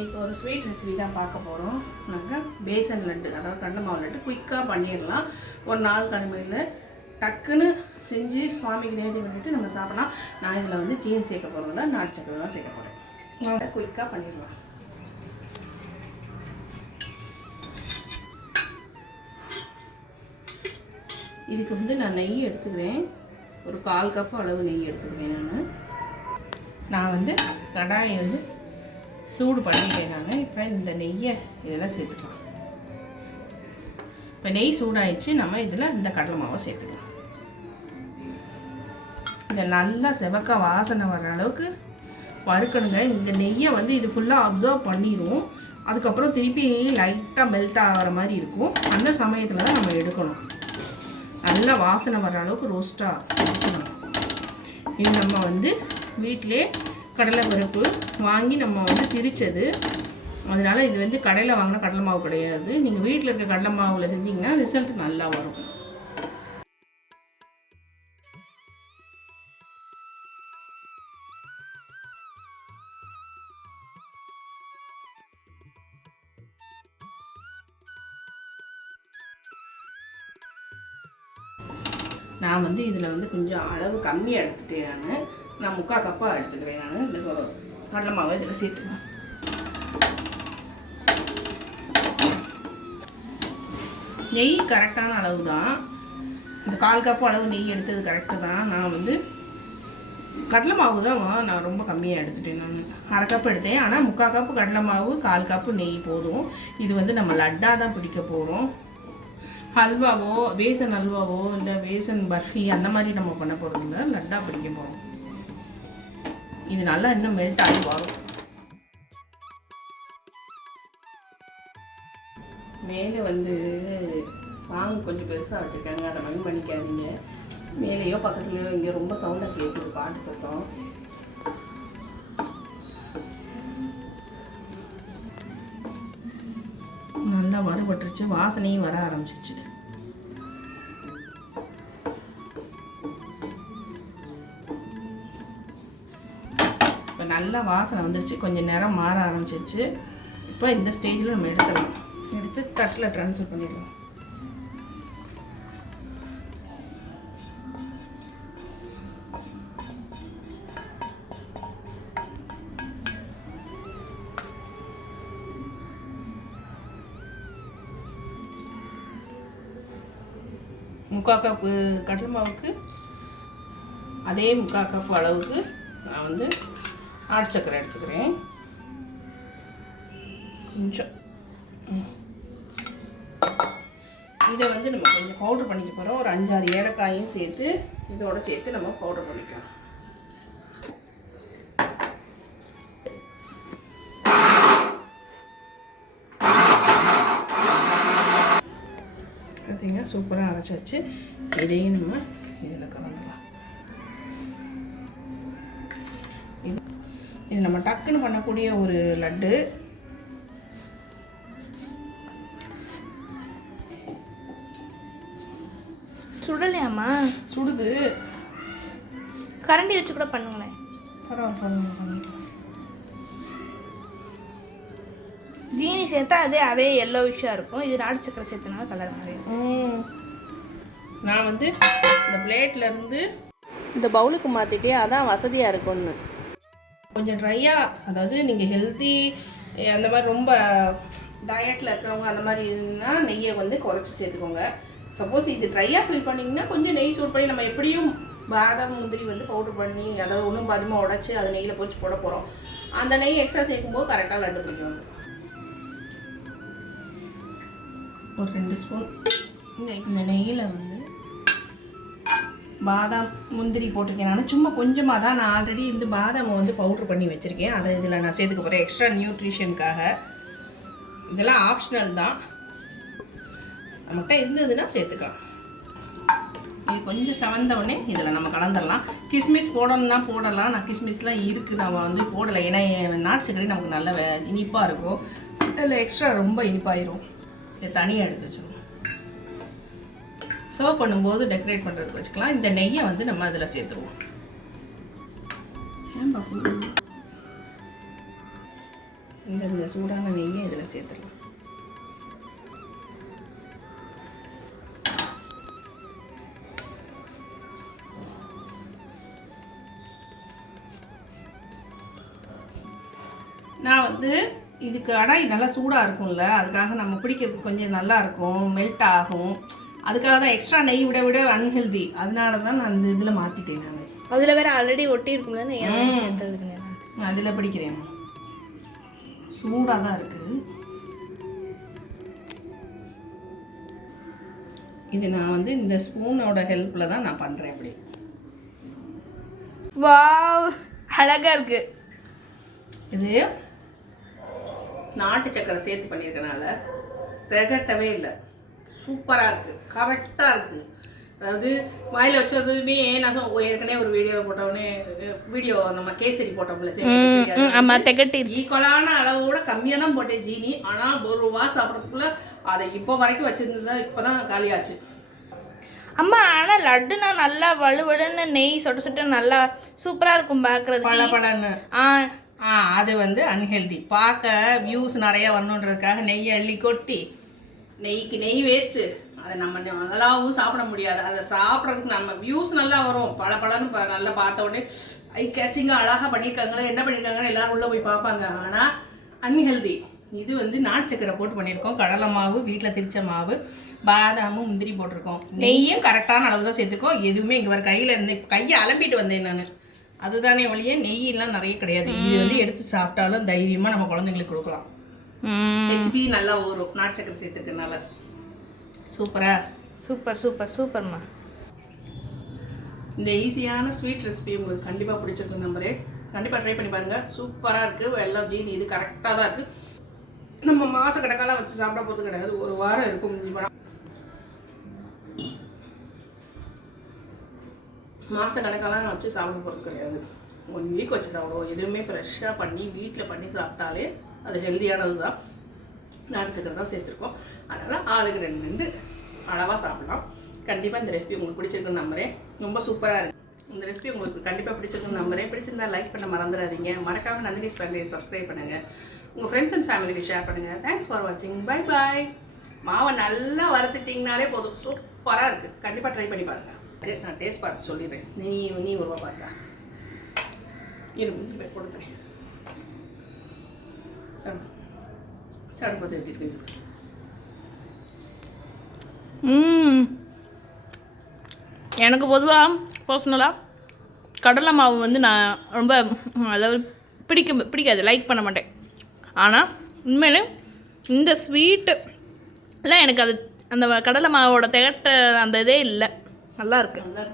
இன்றைக்கி ஒரு sweet recipe தான் பார்க்க போகிறோம். நாங்கள் பேசன் லட்டு, அதாவது கடலை மாவு லட்டு குயிக்காக பண்ணிடலாம். ஒரு நாள் கிழமையில் டக்குன்னு செஞ்சு சுவாமிக்கு நேர்த்தி பண்ணிவிட்டு நம்ம சாப்பிடலாம். நான் இதில் வந்து ஜீனி சேர்க்க போகிறதில்ல, நாட்டு சக்கரை தான் சேர்க்க போகிறேன். நாங்கள் குயிக்காக பண்ணிடலாம். இதுக்கு வந்து நான் நெய் எடுத்துக்கிறேன். ஒரு 1/4 கப்பு அளவு நெய் எடுத்துக்கிறேன். நான் வந்து கடாயை வந்து சூடு பண்ணிட்டேன். நான் இப்போ இந்த நெய்யை இதெல்லாம் சேர்த்துக்கலாம். இப்போ நெய் சூடாயிடுச்சு. நம்ம இதில் இந்த கடலை மாவை சேர்த்துக்கலாம். இதை நல்லா செவக்க வாசனை வர்ற அளவுக்கு வறுக்கணுங்க. இந்த நெய்யை வந்து இது ஃபுல்லாக அப்சர்வ் பண்ணிடும். அதுக்கப்புறம் திருப்பி லைட்டாக மெல்ட் ஆகிற மாதிரி இருக்கும். அந்த சமயத்தில் தான் நம்ம எடுக்கணும். நல்லா வாசனை வர்ற அளவுக்கு ரோஸ்ட்டாக இருக்கணும். இது நம்ம வந்து வீட்டிலே கடலை பருப்பு வாங்கி நம்ம வந்து பிரித்தது. அதனால் இது வந்து கடையில் வாங்கின கடலை மாவு கிடையாது. நீங்கள் வீட்டில் இருக்க கடலை மாவில் செஞ்சிங்கன்னா ரிசல்ட் நல்லா வரும். நான் வந்து இதில் வந்து கொஞ்சம் அளவு கம்மியாக எடுத்துட்டேன். நான் 3/4 கப்பாக எடுத்துக்கிறேன். நான் இந்த கடலை மாவை இதில் சேர்த்துக்கிறேன். நெய் கரெக்டான அளவு தான். இந்த 1/4 கப்பு அளவு நெய் எடுத்தது கரெக்டு தான். நான் வந்து கடலை மாவு தான் நான் ரொம்ப கம்மியாக எடுத்துட்டேன். நான் 1/2 கப்பு எடுத்தேன். ஆனால் 3/4 கப்பு கடலை மாவு, 1/4 கப்பு நெய் போதும். இது வந்து நம்ம லட்டாக தான் பிடிக்க போகிறோம். ஹல்வாவோ பேசன் ஹல்வாவோ இல்லை பேசன் பர்ஃபி அந்த மாதிரி நம்ம பண்ண போகிறது இல்லை, லட்டாக பிடிக்க போகிறோம். இது நல்லா இன்னும் மெல்ட் ஆகி வரும். மேலே வந்து சாங் கொஞ்சம் பெருசாக வச்சுருக்காங்க, அதை மைண்ட் பண்ணிக்காதீங்க. மேலேயோ பக்கத்துலேயோ இங்கே ரொம்ப சவுண்டாக கேட்குது பாட்டு சத்தம். நல்லா வறுபட்டுருச்சு, வாசனையும் வர ஆரம்பிச்சிச்சு. இப்போ நல்லா வாசனை வந்துருச்சு, கொஞ்சம் நேரம் மாற ஆரம்பிச்சிருச்சு. இப்போ இந்த ஸ்டேஜில் நம்ம எடுத்து தட்டில் ட்ரான்ஸ்ஃபர் பண்ணிடலாம். முக்கால் கப்பு கடலை மாவுக்கு அதே 3/4 கப்பு அளவுக்கு நான் வந்து நாட்டு சக்கரை எடுத்துக்கிறேன். கொஞ்சம் இதை வந்து நம்ம கொஞ்சம் பவுட்ரு பண்ணிக்க போகிறோம். ஒரு 5-6 ஏலக்காயும் சேர்த்து இதோடு சேர்த்து நம்ம பவுட்ரு பண்ணிக்கலாம். பார்த்தீங்கன்னா சூப்பராக அரைச்சாச்சு. இதையும் நம்ம இதில் கலந்துக்கலாம். இது நம்ம டக்குன்னு பண்ணக்கூடிய ஒரு லட்டு. சுடலையாம்மா? சுடுது. கரண்டி வச்சு கூட பண்ணுங்களேன். பரவாயில்ல. ஜீனி சேர்த்தா அதே எல்லோ விஷயம் இருக்கும். இது நாட்டு சக்கரை சேர்த்தனால கலர் மாதிரி இருக்கும். நான் வந்து இந்த பிளேட்லேருந்து இந்த பவுலுக்கு மாற்றிட்டே அதான் வசதியாக இருக்கும்னு. கொஞ்சம் ட்ரையாக, அதாவது நீங்கள் ஹெல்த்தி அந்த மாதிரி ரொம்ப டயட்டில் இருக்கிறவங்க அந்த மாதிரி இருந்தா நெய்யை வந்து குறைச்சி சேர்த்துக்கோங்க. சப்போஸ் இது ட்ரையாக ஃபீல் பண்ணிங்கன்னா கொஞ்சம் நெய் சூட் பண்ணி நம்ம எப்படியும் பாதாம் முந்திரி வந்து பவுட்ரு பண்ணி அதாவது ஒன்றும் பாதமாக உடச்சி அதை நெய்யில் பொறிச்சு போட போகிறோம். அந்த நெய் எக்ஸ்ட்ரா சேர்க்கும்போது கரெக்டாக லட்டு பிடிக்கும். ஒரு 2 ஸ்பூன் இந்த நெய்யில் வந்து பாதாம் முந்திரி போட்டிருக்கேன். நான் சும்மா கொஞ்சமாக தான். நான் ஆல்ரெடி இந்த பாதாமை வந்து பவுட்ரு பண்ணி வச்சுருக்கேன். அதை இதில் நான் சேர்த்துக்க போகிறேன் எக்ஸ்ட்ரா நியூட்ரிஷனுக்காக. இதெல்லாம் ஆப்ஷனல் தான், நம்மகிட்ட இருந்ததுன்னா சேர்த்துக்கலாம். இது கொஞ்சம் செவந்தவுடனே இதில் நம்ம கலந்துடலாம். கிஸ்மிஸ் போடணும்னா போடலாம். நான் கிஸ்மிஸ்லாம் இருக்குது, நம்ம வந்து போடலை. ஏன்னா நாட்டு சக்கரை நமக்கு நல்ல இனிப்பாக இருக்கும். அதில் எக்ஸ்ட்ரா ரொம்ப இனிப்பாயிரும். இதை தனியாக எடுத்து வச்சுருவோம். சர்வ் பண்ணும்போது டெக்கரேட் பண்ணுறதுக்கு வச்சுக்கலாம். இந்த நெய்யை வந்து நம்ம அதில் சேர்த்துருவோம். இந்த சூடான நெய்யை இதில் சேர்த்துடலாம். நான் வந்து இது கடாய் நல்லா சூடாக இருக்கும்ல, அதுக்காக நம்ம பிடிக்கிறதுக்கு கொஞ்சம் நல்லா இருக்கும், மெல்ட் ஆகும். அதுக்காக தான் எக்ஸ்ட்ரா நெய் விட அன்ஹெல்தி. அதனால தான் நான் இந்த இதில் மாற்றிட்டேன். நான் அதில் வேறு ஆல்ரெடி ஒட்டி இருக்கும்ல, நெய் சேர்த்துருக்கேன். நான் அதில் பிடிக்கிறேன். சூடாக தான் இருக்குது. இது நான் வந்து இந்த ஸ்பூனோட ஹெல்ப்பில் தான் நான் பண்ணுறேன். இப்படி வாவ், அழகாக இருக்குது. இது நாட்டு சக்கரை சேர்த்து பண்ணியிருக்கனால திகட்டவே இல்லை. சூப்பராக இருக்குது, கரெக்டாக இருக்குது. அதாவது வாயில் வச்சதுமே நான் ஏற்கனவே ஒரு வீடியோவில் போட்டோடனே வீடியோ நம்ம கேசரி போட்டோம்ல, திகட்டி ஈக்குவலான அளவோட கம்மியாக தான் போட்டேன் ஜீனி. ஆனால் ஒரு ரூபா சாப்பிட்றதுக்குள்ள அதை இப்போ வரைக்கும் வச்சுருந்ததா இப்போ தான் காலியாச்சு. அம்மா ஆனால் லட்டுனா நல்லா வலுவலுன்னு நெய் சொட்ட சொட்ட நல்லா சூப்பராக இருக்கும் பார்க்குறது. பழன்னு அது வந்து அன்ஹெல்தி. பார்க்க வியூஸ் நிறையா வரணுன்றதுக்காக நெய்யை அள்ளி கொட்டி, நெய்க்கு நெய் வேஸ்ட்டு. அதை நம்ம நல்லாவும் சாப்பிட முடியாது. அதை சாப்பிட்றதுக்கு நம்ம வியூஸ் நல்லா வரும், பழன்னு நல்லா பார்த்த உடனே ஐ கேச்சிங்காக அழகாக பண்ணியிருக்காங்களே, என்ன பண்ணியிருக்காங்கன்னு எல்லோரும் உள்ளே போய் பார்ப்பாங்க. ஆனால் அன்ஹெல்தி. இது வந்து நாட்டு சக்கரை போட்டு பண்ணியிருக்கோம், கடலை மாவு, வீட்டில் திரிச்ச மாவு, பாதாமும் முந்திரி போட்டிருக்கோம், நெய்யும் கரெக்டான அளவு தான் சேர்த்துருக்கோம். எதுவுமே இங்கே வர கையில் இருந்து கையை அலம்பிட்டு வந்தேன் நான். அதுதானே ஒழிய நெய்யெல்லாம் நிறைய கிடையாது. இது வந்து எடுத்து சாப்பிட்டாலும் தைரியமாக நம்ம குழந்தைங்களுக்கு கொடுக்கலாம். ஹெச்பி நல்லா ஊறும் நாட்டு சக்கரை சேர்த்துக்கிறதுனால. சூப்பரா, சூப்பர்மா. இந்த ஈஸியான ஸ்வீட் ரெசிபி உங்களுக்கு கண்டிப்பாக பிடிச்சிருக்கு நம்பரே. கண்டிப்பாக ட்ரை பண்ணி பாருங்கள். சூப்பராக இருக்குது. எல்லாம் ஜீனி இது கரெக்டாக தான் இருக்குது. நம்ம மாதக்கணக்காலாம் வச்சு சாப்பிட போகிறது கிடையாது, ஒரு வாரம் இருக்கும். மாதக்கணக்காலாம் வச்சு சாப்பிட போகிறது கிடையாது, 1 வீக் வச்சு தான் வரும். எதுவுமே ஃப்ரெஷ்ஷாக பண்ணி வீட்டில் பண்ணி சாப்பிட்டாலே அது ஹெல்த்தியானது தான். நாட்டு சக்கரை தான் சேர்த்துருக்கோம். அதனால் ஆளுக்கு 2 அளவாக சாப்பிடலாம். கண்டிப்பாக இந்த ரெசிபி உங்களுக்கு பிடிச்சிருக்குன்னு நம்புறேன். ரொம்ப சூப்பராக இருக்குது. இந்த ரெசிபி உங்களுக்கு கண்டிப்பாக பிடிச்சிருக்குன்னு நம்புறேன். பிடிச்சிருந்தா லைக் பண்ண மறந்துடாதீங்க. மறக்காமல் நந்தினிஸ் ஃபேமிலியை சப்ஸ்கிரைப் பண்ணுங்கள். உங்கள் ஃப்ரெண்ட்ஸ் அண்ட் ஃபேமிலிக்கு ஷேர் பண்ணுங்கள். தேங்க்ஸ் ஃபார் வாட்சிங். Bye bye. மாவை நல்லா வறுத்துட்டிங்கனாலே போதும், சூப்பராக இருக்குது. கண்டிப்பாக ட்ரை பண்ணி பாருங்கள். நான் டேஸ்ட் பார்த்து சொல்லிடுறேன். நீ ஒரு ரூபா பார்த்தா இரு கொடுத்துறேன். சாப்பிட பார்த்து எப்படி இருக்குன்னு. எனக்கு பொதுவாக பர்சனலாக கடலை மாவு வந்து நான் ரொம்ப அதாவது பிடிக்காது, லைக் பண்ண மாட்டேன். ஆனால் உண்மையிலே இந்த ஸ்வீட்டுலாம் எனக்கு அது அந்த கடலை மாவோட திகட்ட அந்த இதே இல்லை. நல்லா இருக்குது.